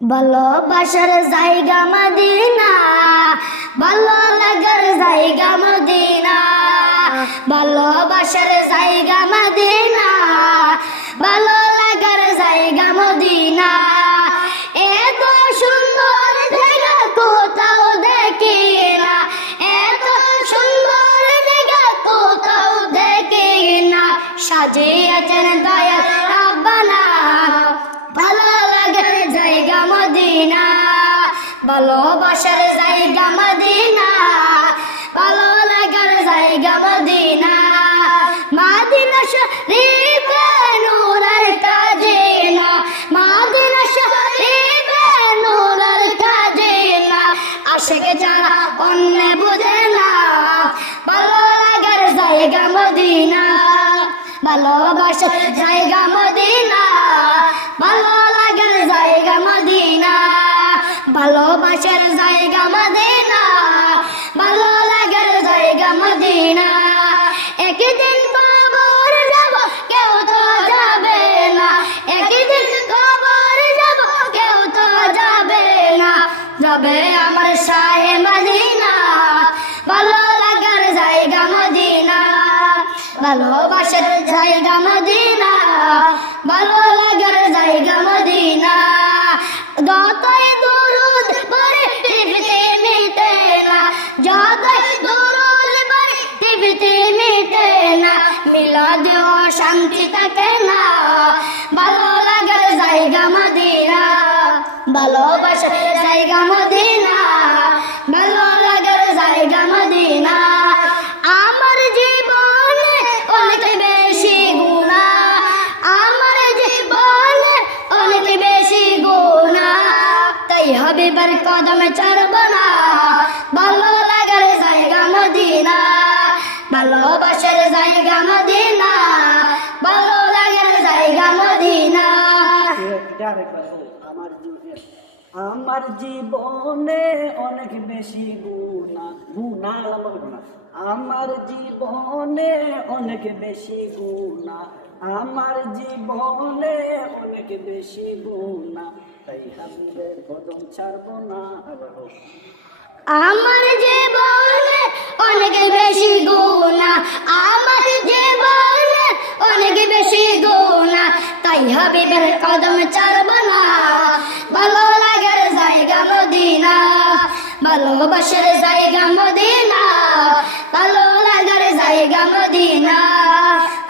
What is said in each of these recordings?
ভালোবাসার জায়গা মদিনা, ভালো লাগার জায়গা মদিনা। ভালোবাসার জায়গা মদিনা, ভালো লাগার জায়গা মদিনা। এত সুন্দর জায়গা কোথাও দেখি না, এত সুন্দর জায়গা কোথাও দেখি না। সাজিয়েছেন দয়াল রাব্বানা, ভালো লাগার জায়গা মদিনা। ভালোবাসার জায়গা মদিনা, ভালো লাগার জায়গা মদিনা। মদিনা শরীফে নূরের খাজিনা, মদিনা শরীফে নূরের খাজিনা। আশিক যারা অন্য বুঝে না, ভালো লাগার জায়গা মদিনা। ভালোবাসার জায়গা মদিনা, ভালো লাগার জায়গা মদিনা। ভালোবাসার জায়গা মদিনা, ভালো লাগার জায়গা মদিনা। একদিন কবর যাব কেউ তো যাবে না, একদিন কবর যাব কেউ তো যাবে না। যাবে আমার শাহে মদিনা, ভালো লাগার জায়গা মদিনা। ভালোবাসার জায়গা মদিনা, ভালো লাগার জায়গা মদিনা। যতই দুরুদ পড়ে টিভিতে মিটে না, যতই দুরুদ পড়ে টিভিতে মিটে না। মিলাদেও শান্তি থাকে না, ভালো লাগার জায়গা মদিনা। ভালোবাসার জায়গা মদিনা, ভালো লাগার জায়গা মদিনা। আমার জীবনে অনেক বেশি গুনাহ, আমার জীবনে অনেক বেশি গুনাহ। তাই হাবিবের কদমে ছাড়ব না, ভালো লাগার জায়গা মদিনা। ভালোবাসার জায়গা মদিনা, ভালো লাগার জায়গা মদিনা। আমার জীবনে অনেক বেশি গুনাহ, আমার জীবনে অনেক বেশি গুনাহ, আমার জীবনে অনেক বেশি গুনাহ। তাই হাবিবের কদম ছাড়ব না। আমার জীবনে অনেক বেশি গুনাহ, আমার জীবনে অনেক বেশি গুনাহ। তাই হাবিবের কদম ছাড়ব না, ভালো লাগার জায়গা মদিনা। ভালোবাসার জায়গা মদিনা, ভালো লাগার জায়গা মদিনা।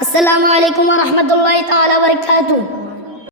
আসসালামু আলাইকুম ওয়া রাহমাতুল্লাহি তাআলা ওয়া বারাকাতুহু।